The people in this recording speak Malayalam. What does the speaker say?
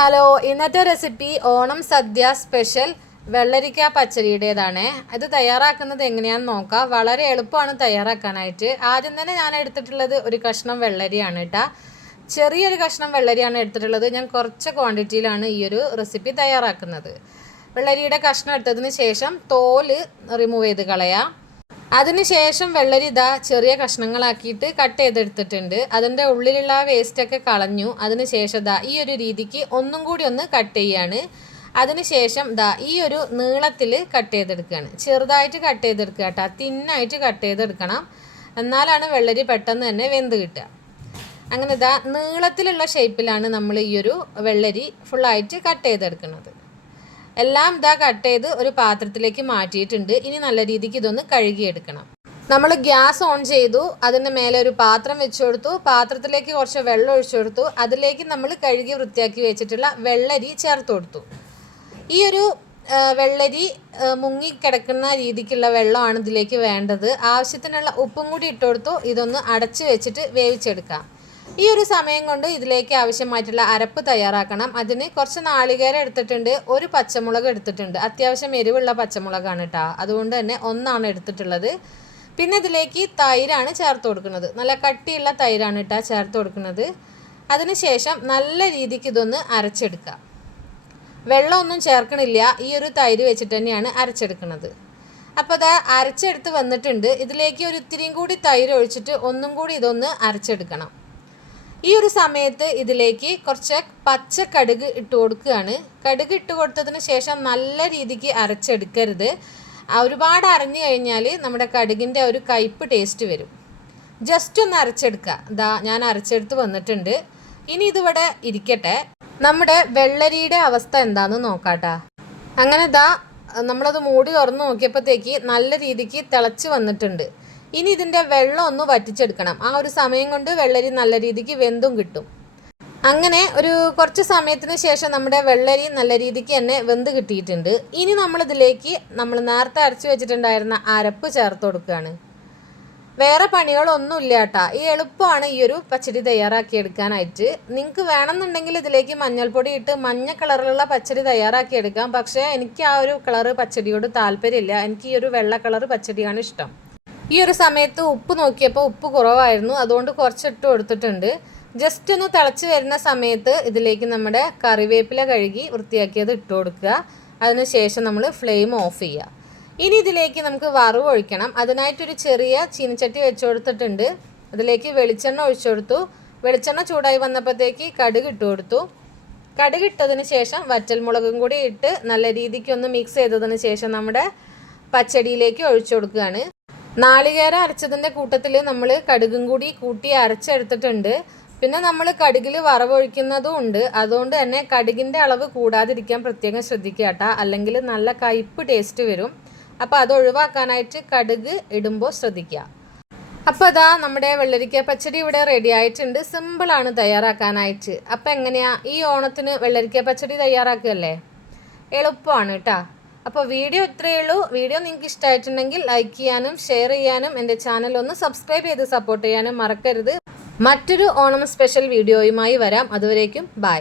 ഹലോ, ഇന്നത്തെ റെസിപ്പി ഓണം സദ്യ സ്പെഷ്യൽ വെള്ളരിക്ക പച്ചടിയുടേതാണ്. ഇത് തയ്യാറാക്കുന്നത് എങ്ങനെയാണെന്ന് നോക്കാം. വളരെ എളുപ്പമാണ് തയ്യാറാക്കാനായിട്ട്. ആദ്യം തന്നെ ഞാൻ എടുത്തിട്ടുള്ളത് ഒരു കഷ്ണം വെള്ളരിയാണ് കേട്ടോ. ചെറിയൊരു കഷ്ണം വെള്ളരിയാണ് എടുത്തിട്ടുള്ളത്. ഞാൻ കുറച്ച് ക്വാണ്ടിറ്റിയിലാണ് ഈ ഒരു റെസിപ്പി തയ്യാറാക്കുന്നത്. വെള്ളരിയുടെ കഷ്ണം എടുത്തതിന് ശേഷം തോല് റിമൂവ് ചെയ്ത് കളയാം. അതിനുശേഷം വെള്ളരി ഇതാ ചെറിയ കഷ്ണങ്ങളാക്കിയിട്ട് കട്ട് ചെയ്തെടുത്തിട്ടുണ്ട്. അതിൻ്റെ ഉള്ളിലുള്ള വേസ്റ്റൊക്കെ കളഞ്ഞു. അതിനുശേഷം ദാ ഈ ഒരു രീതിക്ക് ഒന്നും കൂടി ഒന്ന് കട്ട് ചെയ്യാണ്. അതിനുശേഷം ദാ ഈ ഒരു നീളത്തിൽ കട്ട് ചെയ്തെടുക്കുകയാണ്. ചെറുതായിട്ട് കട്ട് ചെയ്തെടുക്കുക കേട്ടോ, തിന്നായിട്ട് കട്ട് ചെയ്തെടുക്കണം. എന്നാലാണ് വെള്ളരി പെട്ടെന്ന് തന്നെ വെന്ത് കിട്ടുക. അങ്ങനെ ദാ നീളത്തിലുള്ള ഷേപ്പിലാണ് നമ്മൾ ഈ ഒരു വെള്ളരി ഫുള്ളായിട്ട് കട്ട് ചെയ്തെടുക്കുന്നത്. എല്ലാം ഇതാ കട്ട് ചെയ്ത് ഒരു പാത്രത്തിലേക്ക് മാറ്റിയിട്ടുണ്ട്. ഇനി നല്ല രീതിക്ക് ഇതൊന്ന് കഴുകിയെടുക്കണം. നമ്മൾ ഗ്യാസ് ഓൺ ചെയ്തു. അതിന് മേലെ ഒരു പാത്രം വെച്ച് കൊടുത്തു. പാത്രത്തിലേക്ക് കുറച്ച് വെള്ളം ഒഴിച്ചു കൊടുത്തു. അതിലേക്ക് നമ്മൾ കഴുകി വൃത്തിയാക്കി വെച്ചിട്ടുള്ള വെള്ളരി ചേർത്ത് കൊടുത്തു. ഈ ഒരു വെള്ളരി മുങ്ങിക്കിടക്കുന്ന രീതിക്കുള്ള വെള്ളമാണ് ഇതിലേക്ക് വേണ്ടത്. ആവശ്യത്തിനുള്ള ഉപ്പും കൂടി ഇട്ട് കൊടുത്തു. ഇതൊന്ന് അടച്ച് വെച്ചിട്ട് വേവിച്ചെടുക്കാം. ഈ ഒരു സമയം കൊണ്ട് ഇതിലേക്ക് ആവശ്യമായിട്ടുള്ള അരപ്പ് തയ്യാറാക്കണം. അതിന് കുറച്ച് നാളികേരം എടുത്തിട്ടുണ്ട്, ഒരു പച്ചമുളക് എടുത്തിട്ടുണ്ട്. അത്യാവശ്യം എരിവുള്ള പച്ചമുളകാണ് കേട്ടോ, അതുകൊണ്ട് തന്നെ ഒന്നാണ് എടുത്തിട്ടുള്ളത്. പിന്നെ ഇതിലേക്ക് തൈരാണ് ചേർത്ത് കൊടുക്കുന്നത്. നല്ല കട്ടിയുള്ള തൈരാണ് കേട്ടോ ചേർത്ത് കൊടുക്കുന്നത്. അതിനുശേഷം നല്ല രീതിക്ക് ഇതൊന്ന് അരച്ചെടുക്കുക. വെള്ളമൊന്നും ചേർക്കണില്ല, ഈ ഒരു തൈര് വെച്ചിട്ട് തന്നെയാണ് അരച്ചെടുക്കുന്നത്. അപ്പോൾ അത് അരച്ചെടുത്ത് വന്നിട്ടുണ്ട്. ഇതിലേക്ക് ഒരു ഇത്തിരിയും കൂടി തൈര് ഒഴിച്ചിട്ട് ഒന്നും കൂടി ഇതൊന്ന് അരച്ചെടുക്കണം. ഈ ഒരു സമയത്ത് ഇതിലേക്ക് കുറച്ച് പച്ച കടുക് ഇട്ട് കൊടുക്കുകയാണ്. കടുക് ഇട്ട് കൊടുത്തതിന് ശേഷം നല്ല രീതിക്ക് അരച്ചെടുക്കരുത്. ഒരുപാട് അരഞ്ഞു കഴിഞ്ഞാൽ നമ്മുടെ കടുകിൻ്റെ ഒരു കയ്പ്പ് ടേസ്റ്റ് വരും. ജസ്റ്റ് ഒന്ന് അരച്ചെടുക്കുക. ഇതാ ഞാൻ അരച്ചെടുത്ത് വന്നിട്ടുണ്ട്. ഇനി ഇതിവിടെ ഇരിക്കട്ടെ. നമ്മുടെ വെള്ളരിയുടെ അവസ്ഥ എന്താണെന്ന് നോക്കാട്ടാ. അങ്ങനെ ഇതാ നമ്മളത് മൂടി തുറന്ന് നോക്കിയപ്പോഴത്തേക്ക് നല്ല രീതിക്ക് തിളച്ച് വന്നിട്ടുണ്ട്. ഇനി ഇതിൻ്റെ വെള്ളം ഒന്ന് വറ്റിച്ചെടുക്കണം. ആ ഒരു സമയം കൊണ്ട് വെള്ളരി നല്ല രീതിക്ക് വെന്തും കിട്ടും. അങ്ങനെ ഒരു കുറച്ച് സമയത്തിന് ശേഷം നമ്മുടെ വെള്ളരി നല്ല രീതിക്ക് തന്നെ വെന്ത് കിട്ടിയിട്ടുണ്ട്. ഇനി നമ്മളിതിലേക്ക് നമ്മൾ നേരത്തെ അരച്ച് വെച്ചിട്ടുണ്ടായിരുന്ന അരപ്പ് ചേർത്ത് കൊടുക്കുകയാണ്. വേറെ പണികളൊന്നുമില്ല കേട്ടോ. ഈ എളുപ്പമാണ് ഈ ഒരു പച്ചടി തയ്യാറാക്കിയെടുക്കാനായിട്ട്. നിങ്ങൾക്ക് വേണമെന്നുണ്ടെങ്കിൽ ഇതിലേക്ക് മഞ്ഞൾപ്പൊടി ഇട്ട് മഞ്ഞ കളറിലുള്ള പച്ചടി തയ്യാറാക്കിയെടുക്കാം. പക്ഷേ എനിക്ക് ആ ഒരു കളറ് പച്ചടിയോട് താല്പര്യമില്ല. എനിക്ക് ഈ ഒരു വെള്ള കളറ് പച്ചടിയാണ് ഇഷ്ടം. ഈ ഒരു സമയത്ത് ഉപ്പ് നോക്കിയപ്പോൾ ഉപ്പ് കുറവായിരുന്നു, അതുകൊണ്ട് കുറച്ചിട്ട് കൊടുത്തിട്ടുണ്ട്. ജസ്റ്റ് ഒന്ന് തിളച്ച് വരുന്ന സമയത്ത് ഇതിലേക്ക് നമ്മുടെ കറിവേപ്പില കഴുകി വൃത്തിയാക്കിയത് ഇട്ട് കൊടുക്കുക. അതിനുശേഷം നമ്മൾ ഫ്ലെയിം ഓഫ് ചെയ്യുക. ഇനി ഇതിലേക്ക് നമുക്ക് വറവ് ഒഴിക്കണം. അതിനായിട്ടൊരു ചെറിയ ചീനച്ചട്ടി വെച്ച് കൊടുത്തിട്ടുണ്ട്. അതിലേക്ക് വെളിച്ചെണ്ണ ഒഴിച്ചു കൊടുത്തു. വെളിച്ചെണ്ണ ചൂടായി വന്നപ്പോഴത്തേക്ക് കടുക് ഇട്ട് കൊടുത്തു. കടുക് ഇട്ടതിന് ശേഷം വറ്റൽമുളകും കൂടി ഇട്ട് നല്ല രീതിക്ക് ഒന്ന് മിക്സ് ചെയ്തതിന് ശേഷം നമ്മുടെ പച്ചടിയിലേക്ക് ഒഴിച്ചു കൊടുക്കുകയാണ്. നാളികേരം അരച്ചതിൻ്റെ കൂട്ടത്തിൽ നമ്മൾ കടുകും കൂടി കൂട്ടി അരച്ചെടുത്തിട്ടുണ്ട്. പിന്നെ നമ്മൾ കടുകിൽ വറവൊഴിക്കുന്നതും ഉണ്ട്. അതുകൊണ്ട് തന്നെ കടുകിൻ്റെ അളവ് കൂടാതിരിക്കാൻ പ്രത്യേകം ശ്രദ്ധിക്കുക കേട്ടോ, അല്ലെങ്കിൽ നല്ല കയ്പ്പ് ടേസ്റ്റ് വരും. അപ്പോൾ അത് ഒഴിവാക്കാനായിട്ട് കടുക് ഇടുമ്പോൾ ശ്രദ്ധിക്കുക. അപ്പോൾ അതാ നമ്മുടെ വെള്ളരിക്ക പച്ചടി ഇവിടെ റെഡി ആയിട്ടുണ്ട്. സിമ്പിളാണ് തയ്യാറാക്കാനായിട്ട്. അപ്പോൾ എങ്ങനെയാണ് ഈ ഓണത്തിന് വെള്ളരിക്ക പച്ചടി തയ്യാറാക്കുകയല്ലേ? എളുപ്പമാണ് കേട്ടോ. അപ്പോൾ വീഡിയോ ഇത്രയേ ഉള്ളൂ. വീഡിയോ നിങ്ങൾക്ക് ഇഷ്ടമായിട്ടുണ്ടെങ്കിൽ ലൈക്ക് ചെയ്യാനും ഷെയർ ചെയ്യാനും എൻ്റെ ചാനൽ ഒന്ന് സബ്സ്ക്രൈബ് ചെയ്ത് സപ്പോർട്ട് ചെയ്യാനും മറക്കരുത്. മറ്റൊരു ഓണം സ്പെഷ്യൽ വീഡിയോയുമായി വരാം. അതുവരേക്കും ബൈ.